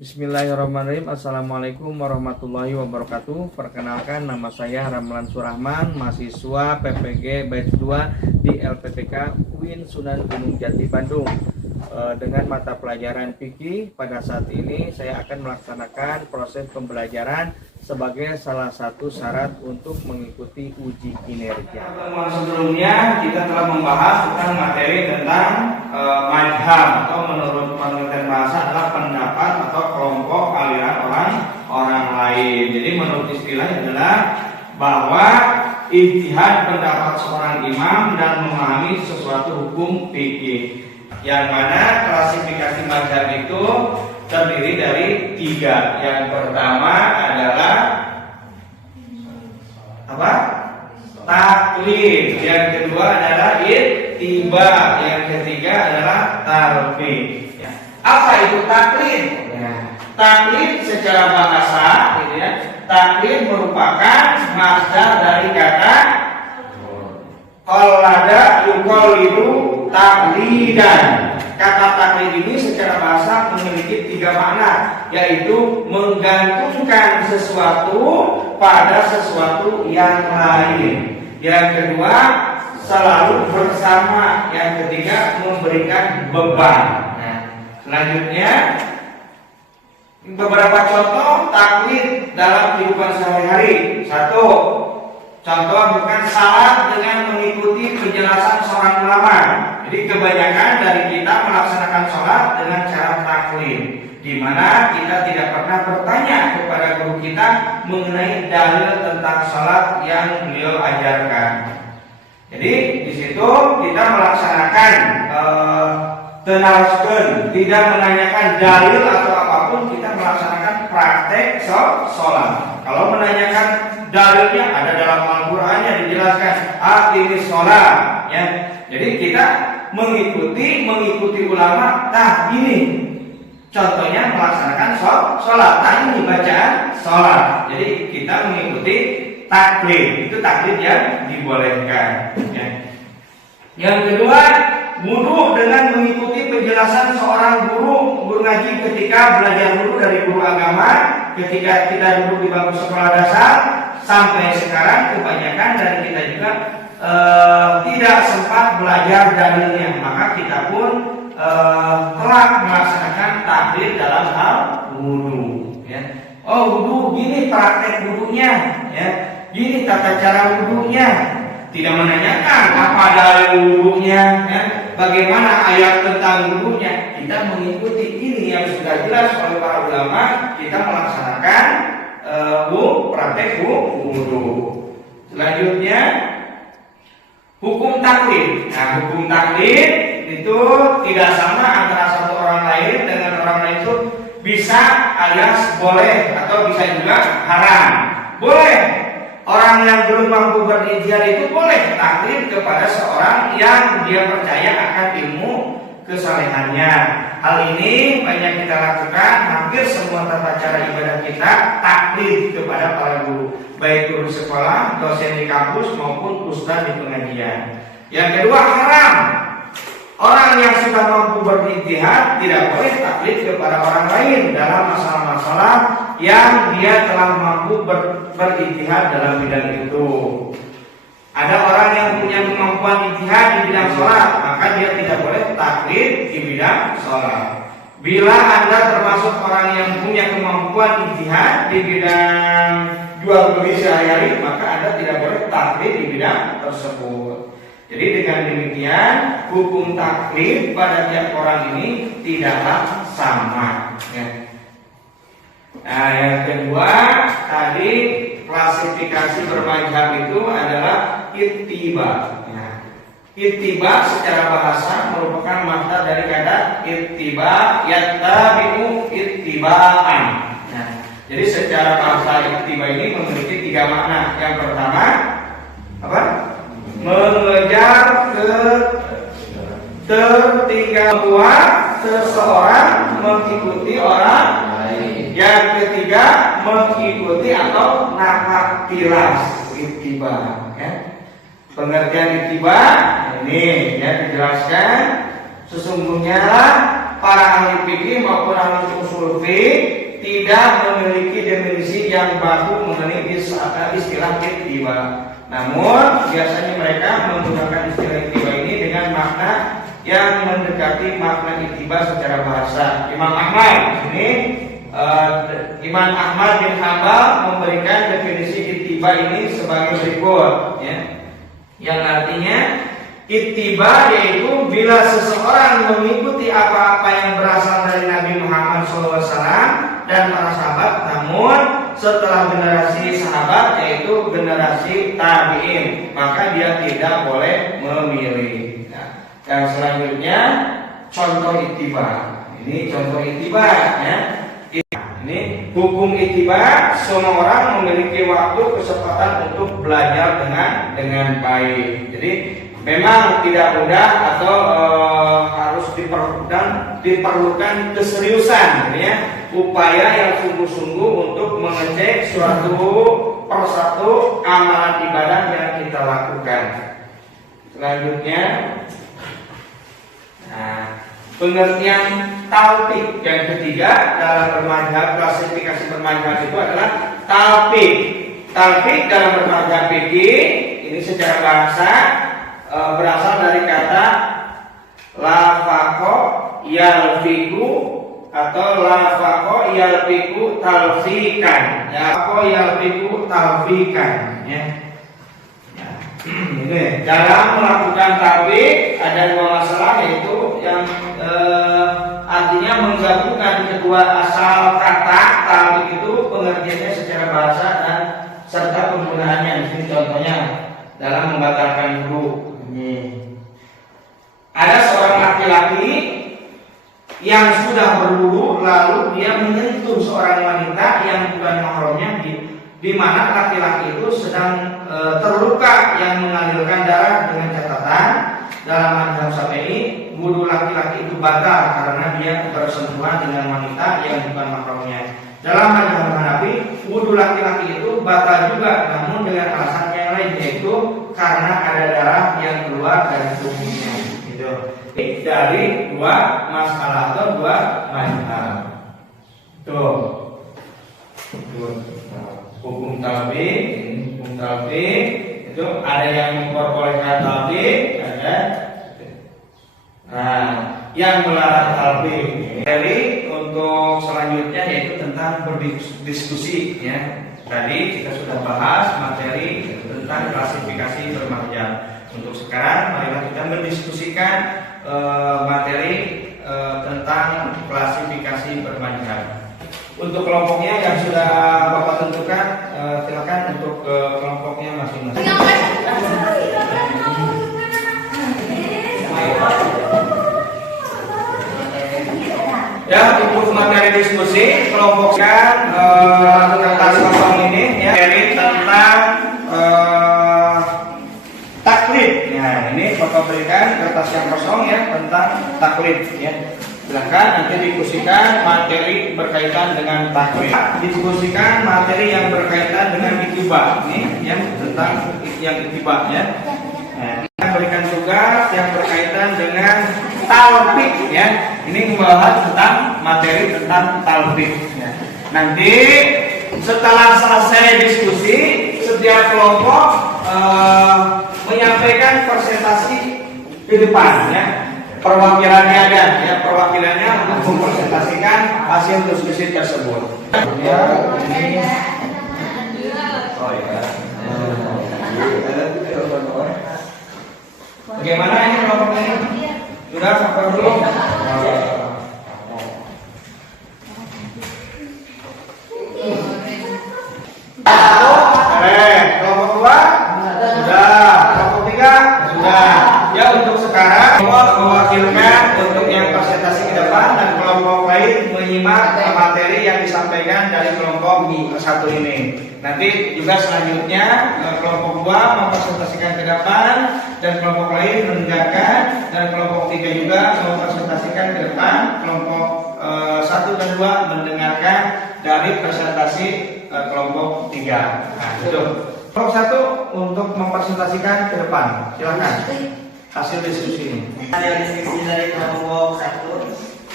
Bismillahirrahmanirrahim. Assalamualaikum warahmatullahi wabarakatuh. Perkenalkan, nama saya Ramlan Surahman, mahasiswa PPG Batch 2 di LPTK UIN Sunan Gunung Jati Bandung. Dengan mata pelajaran fikih, pada saat ini saya akan melaksanakan proses pembelajaran sebagai salah satu syarat untuk mengikuti uji kinerja. Pertemuan sebelumnya kita telah membahas tentang materi tentang madhab, atau menurut pengertian bahasa adalah pendapat atau kelompok aliran orang lain. Jadi menurut istilah adalah bahwa ijtihad pendapat seorang imam dan memahami sesuatu hukum fikih, yang mana klasifikasi mazhab itu terdiri dari 3. Yang pertama adalah apa? Taklid. Yang kedua adalah ittiba. Yang ketiga adalah tarfih. Ya. Apa itu taklid? Ya. Taklid secara bahasa, gitu ya. Taklid merupakan masdar dari kata qallada yuqallidu taklidan. Kata taklid ini secara bahasa memiliki 3 makna, yaitu menggantungkan sesuatu pada sesuatu yang lain. Yang kedua, selalu bersama. Yang ketiga, memberikan beban. Nah, selanjutnya beberapa contoh taklid dalam kehidupan sehari-hari. 1. Contoh bukan salat dengan mengikuti penjelasan seorang ulama. Jadi kebanyakan dari kita melaksanakan sholat dengan cara taklid, di mana kita tidak pernah bertanya kepada guru kita mengenai dalil tentang sholat yang beliau ajarkan. Jadi di situ kita melaksanakan tenaruskeun, tidak menanyakan dalil atau apapun, kita melaksanakan praktek sholat. Kalau menanyakan dalilnya ada dalam Al-Qur'annya dijelaskan aqimis sholat, ya. Jadi kita mengikuti ulama. Nah, ini contohnya melaksanakan sholat. Nah, ini bacaan sholat. Jadi kita mengikuti taklid. Itu taklid yang dibolehkan, ya. Yang kedua, wudu dengan mengikuti penjelasan seorang guru ngaji ketika belajar wudu dari guru agama. Ketika kita duduk di bangku sekolah dasar sampai sekarang, kebanyakan dari kita juga tidak sempat belajar dalilnya, maka kita pun telah melaksanakan taklid dalam hal wudu, ya. Oh, wudu gini praktek wudunya, ya. Gini tata cara wudunya. Tidak menanyakan apa dalil wudunya, ya. Bagaimana ayat tentang wudunya. Kita mengikuti ini yang sudah jelas oleh para ulama. Kita melaksanakan praktek wudu. Selanjutnya hukum taklid. Nah, hukum taklid itu tidak sama antara satu orang lain dengan orang lain. Itu bisa alias boleh atau bisa juga haram. Boleh. Orang yang belum mampu berijtihad itu boleh taklid kepada seorang yang dia percaya akan ilmu kesalehannya. Hal ini banyak kita lakukan. Hampir semua tata cara ibadah kita taklid kepada para guru, baik guru sekolah, dosen di kampus maupun ustaz di pengajian. Yang kedua, haram. Orang yang sudah mampu berijtihad tidak boleh taklid kepada orang lain dalam masalah-masalah yang dia telah mampu berijtihad dalam bidang itu. Ada orang yang punya kemampuan ijtihad di bidang sholat, maka dia tidak boleh taklid di bidang sholat. Bila Anda termasuk orang yang punya kemampuan ijtihad di bidang jual beli sehari-hari, maka Anda tidak boleh taklid di bidang tersebut. Jadi dengan demikian hukum taklid pada tiap orang ini tidaklah sama, ya. Nah, yang kedua tadi klasifikasi bermadzhab itu adalah ittiba. Nah, ittiba secara bahasa merupakan makna dari kata ittiba, yattabi'u ittiba'an. Nah, jadi secara bahasa ittiba ini memiliki 3 makna. Yang pertama apa? Mengejar ketertinggalan seseorang mengikuti orang lain. Yang ketiga, mengikuti atau napak tilas, ittiba, ya. Pengertian ittiba ini ya dijelaskan, sesungguhnya para ahli fikih maupun ahli usul fikih tidak memiliki definisi yang baku mengenai istilah ittiba. Namun biasanya mereka menggunakan istilah ittiba ini dengan makna yang mendekati makna ittiba secara bahasa. Imam Ahmad bin Hanbal memberikan definisi ittiba ini sebagai berikut, ya. Yang artinya ittiba yaitu bila seseorang mengikuti apa-apa yang berasal dari Nabi Muhammad SAW dan para sahabat, namun setelah generasi sahabat yaitu generasi tabi'in, maka dia tidak boleh memilih. Nah, yang selanjutnya contoh ittiba. Ini contoh ittiba, ya. Ini hukum ittiba, semua orang memiliki waktu kesempatan untuk belajar dengan baik. Jadi memang tidak mudah atau harus diperlukan keseriusan, ya, upaya yang sungguh-sungguh untuk mengecek suatu persatu amalan ibadah yang kita lakukan. Selanjutnya, pengertian talfik yang ketiga dalam bermadzhab, klasifikasi bermadzhab itu adalah talfik. Talfik dalam bermadzhab fikih ini secara bahasa berasal dari kata lafaqo yalfiqu atau lafaqo yalfiqu talfikan. Lafaqo yalfiqu talfikan, ya. Ini dalam melakukan talfik ada dua masalah, yaitu yang artinya menggabungkan kedua asal kata talfik itu pengertiannya secara bahasa dan serta penggunaannya. Di sini contohnya dalam membatalkan wudu. Ada seorang laki-laki yang sudah berwudu lalu dia menyentuh seorang wanita yang bukan mahramnya, di mana laki-laki itu sedang terluka yang mengalirkan darah, dengan catatan dalam mazhab Syafi'i wudu laki-laki itu batal karena dia bersentuhan dengan wanita yang bukan mahramnya. Dalam mazhab Hanafi wudu laki-laki itu batal juga, namun dengan alasan yang lain, yaitu karena ada darah yang keluar dari tubuhnya. Gitu. Dari dua masalah atau dua mazhab. Tuh. Hukum talfik, hukum talfik itu ada yang memperbolehkan talfik, ada yang melarang talfik. Jadi untuk selanjutnya yaitu tentang berdiskusi, ya. Tadi kita sudah bahas materi tentang klasifikasi bermadzhab. Untuk sekarang marilah kita mendiskusikan materi tentang klasifikasi bermadzhab. Untuk kelompoknya yang sudah Bapak tentukan, silakan untuk kelompoknya masing-masing. Ya, untuk materi diskusi kelompokkan kertas kosong ini, ya, materi tentang taklid. Nah, ini Bapak berikan kertas yang kosong, ya, tentang taklid, ya. Silakan nanti diskusikan materi berkaitan dengan taklid. Diskusikan materi yang berkaitan dengan ittiba, ini yang tentang yang ittiba, ya. Nah, kita berikan tugas yang berkaitan dengan talfik, ya. Ini membahas tentang materi tentang talfik, ya. Nanti setelah selesai diskusi, setiap kelompok menyampaikan presentasi di depan, ya. Perwakilannya ada, ya, perwakilannya untuk mempresentasikan hasil diskusi tersebut. Ya, ini. Oh ya. Bagaimana ini kelompok ini? Sudah sampai belum? Kelompok dua sudah, kelompok tiga sudah. Ya, untuk sekarang mewakilkan untuk yang presentasi ke depan dan kelompok lain menyimak materi yang disampaikan dari kelompok satu ini. Nanti juga selanjutnya kelompok dua mempresentasikan ke depan dan kelompok lain mendengarkan, dan kelompok tiga juga mempresentasikan ke depan. Kelompok satu dan dua mendengarkan dari presentasi kelompok tiga. Nah, itu. Kelompok satu untuk mempresentasikan ke depan. Silakan hasil diskusi ini. Hasil diskusi dari kelompok satu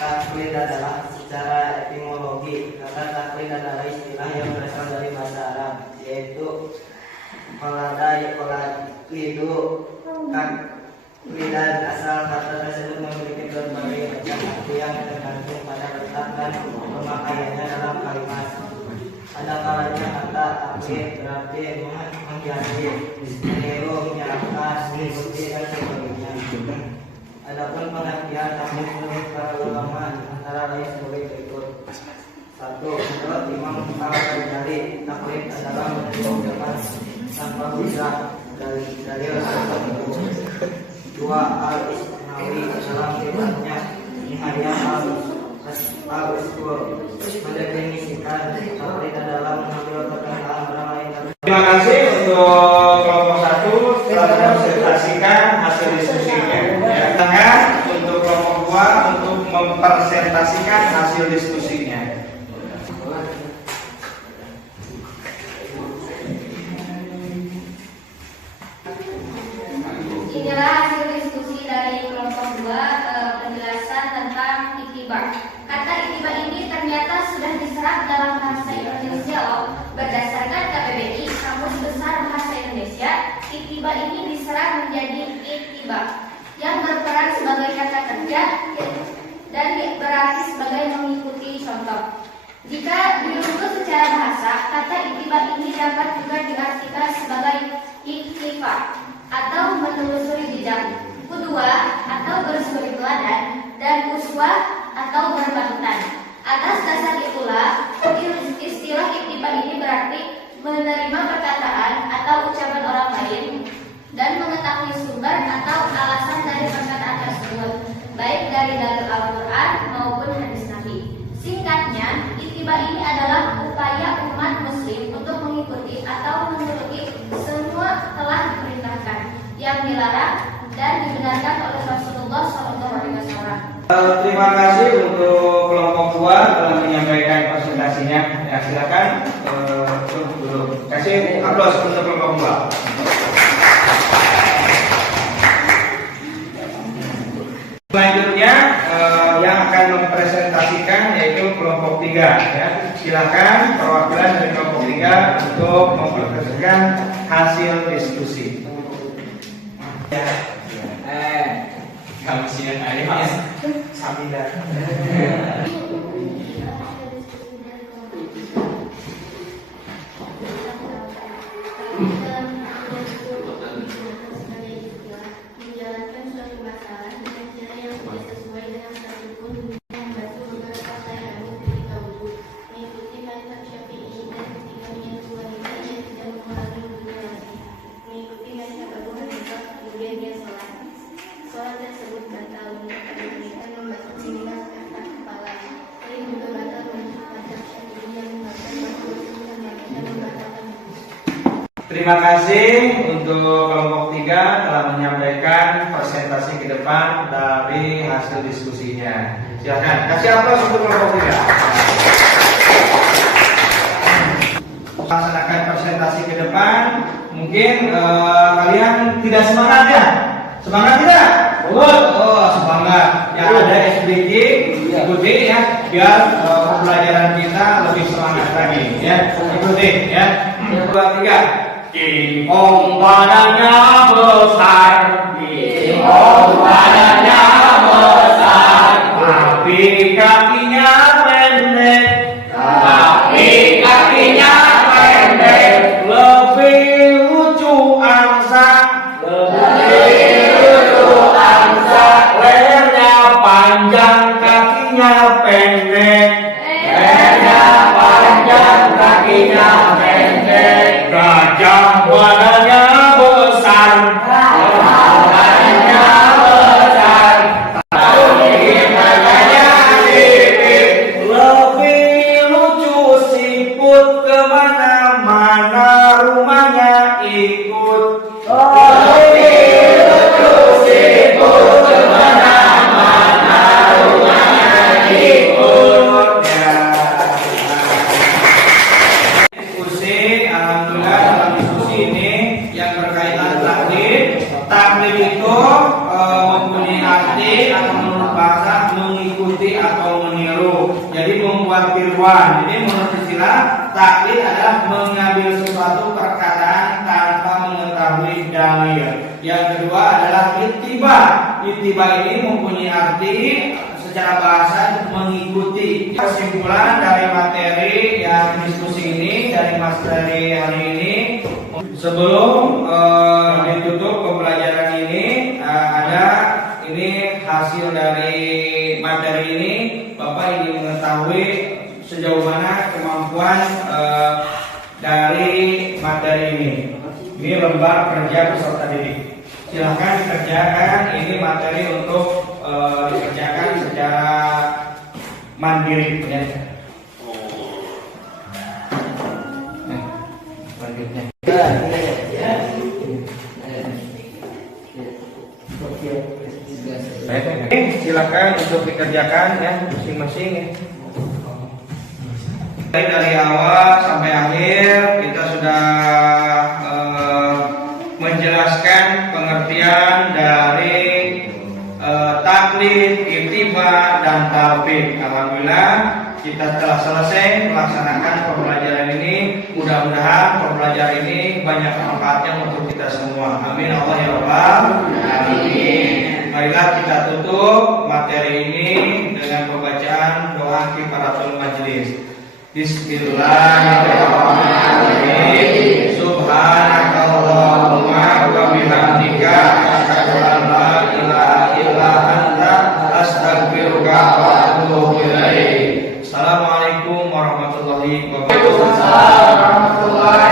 Taklid adalah secara etimologi. Kata taklid adalah istilah yang berasal dari bahasa Arab, yaitu meladai, lidu, taklidan. Asal kata tersebut memiliki berbagai macam arti yang tergantung pada letak dan pemakaiannya dalam kalimat. Ada kalanya kata taklid berarti menghiasi, meniru, menyerahkan, mengikuti dan sebagainya. Adapun pengertian taklid menurut para ulama antara lain sebagai berikut. 1. Menurut Imam Al-Ghazali, taklid adalah meniru dengan tanpa hujah dari dalil atau hukum. 2. Al-Isnawi dalam kitabnya Nihayah Al-Usul mendefinisikan taklid adalah mengambil perkataan orang lain. Terima kasih untuk kelompok 1 telah mempresentasikan hasil diskusinya. Silakan untuk kelompok 2 untuk mempresentasikan hasil diskusinya. Inilah hasil diskusi dari kelompok 2, penjelasan tentang ittiba. Kata ittiba ini ternyata sudah diserap dalam bahasa Indonesia loh. Berdasarkan KBBI, Kamus Besar Bahasa Indonesia, ittiba ini diserap menjadi ittiba yang berperan sebagai kata kerja dan berarti sebagai mengikuti contoh. Jika dirunut secara bahasa, kata ittiba ini dapat juga diartikan sebagai iktifa atau menelusuri jejak, qudwah atau bersuri teladan, dan uswah atau berpanutan. Atas dasar itulah istilah ittiba ini berarti menerima perkataan atau ucapan orang lain dan mengetahui sumber atau alasan dari perkataan tersebut, baik dari dalil Al-Quran maupun hadis Nabi. Singkatnya, ittiba ini adalah upaya umat muslim untuk mengikuti atau menuruti semua telah diperintahkan, yang dilarang dan dibenarkan oleh Rasulullah SAW. Terima kasih untuk kelompok 2 telah menyampaikan presentasinya. Ya, silakan dulu. Kasih aplaus untuk kelompok 2. Selanjutnya yang akan mempresentasikan yaitu kelompok 3 ya. Silakan perwakilan dari kelompok 3 untuk mempresentasikan hasil diskusi. Kamu siang hari mas Samida. Menjalankan suatu masalah dengan cara yang tidak sesuai dengan satupun yang membantu beberapa saya ketika wudhu, mengikuti mazhab Syafi'i dan ketika menyentuh wanita yang tidak mengulangi wudhu lagi, mengikuti mazhab Abu Hanifah, kemudian dia sholat. Sholat tersebut batal menurut mereka membasuh minimal ke atas kepala. Ini juga batal menurut mazhab Syafi'i yang mengatakan bahwa sunat membatalkan wudhu. Terima kasih untuk kelompok 3 telah menyampaikan presentasi ke depan dari hasil diskusinya. Silakan kasih aplaus untuk kelompok 3. Laksanakan presentasi ke depan. Mungkin kalian tidak semangat ya? Semangat tidak? Oh, semangat. Yang ada SBG ikuti ya, biar pembelajaran kita lebih semangat lagi ya. Ikuti ya. 1, 2, 3. King Kong badannya besar, King Kong badannya besar, tapi kakinya pendek, tapi kakinya pendek, lebih lucu angsa, lehernya panjang, kakinya pendek, lehernya panjang, kakinya pendek. Gajah badannya besar, badannya besar, tapi badannya tipis, lebih lucu siput, kemana-mana rumahnya ikut. Lebih lucu siput, kemana-mana rumahnya ikut. Ya. istilah taklid adalah mengambil sesuatu perkataan tanpa mengetahui dalil. Yang kedua adalah ittiba. Ittiba ini mempunyai arti secara bahasa mengikuti. Kesimpulan dari materi yang diskusi ini, dari materi hari ini, sebelum ditutup pembelajaran ini, ada ini hasil dari materi ini. Bapak ingin mengetahui sejauh mana kemampuan dari materi ini. Ini lembar kerja peserta didik. Silahkan dikerjakan. Ini materi untuk dikerjakan secara mandiri. Ya. Selanjutnya. Silakan untuk dikerjakan ya masing-masing ya. Dari awal sampai akhir kita sudah menjelaskan pengertian dari taklid, ittiba dan talqin. Alhamdulillah kita telah selesai melaksanakan pembelajaran ini. Mudah-mudahan pembelajaran ini banyak manfaatnya untuk kita semua. Amin Allah ya rabbal alamin. Marilah kita tutup materi ini dengan pembacaan doa kifaratul majlis. Bismillahirrahmanirrahim. Subhanakallahumma wa bihamdika asyhadu an la ilaha illa anta astaghfiruka wa atubu ilaik. Assalamualaikum warahmatullahi wabarakatuh.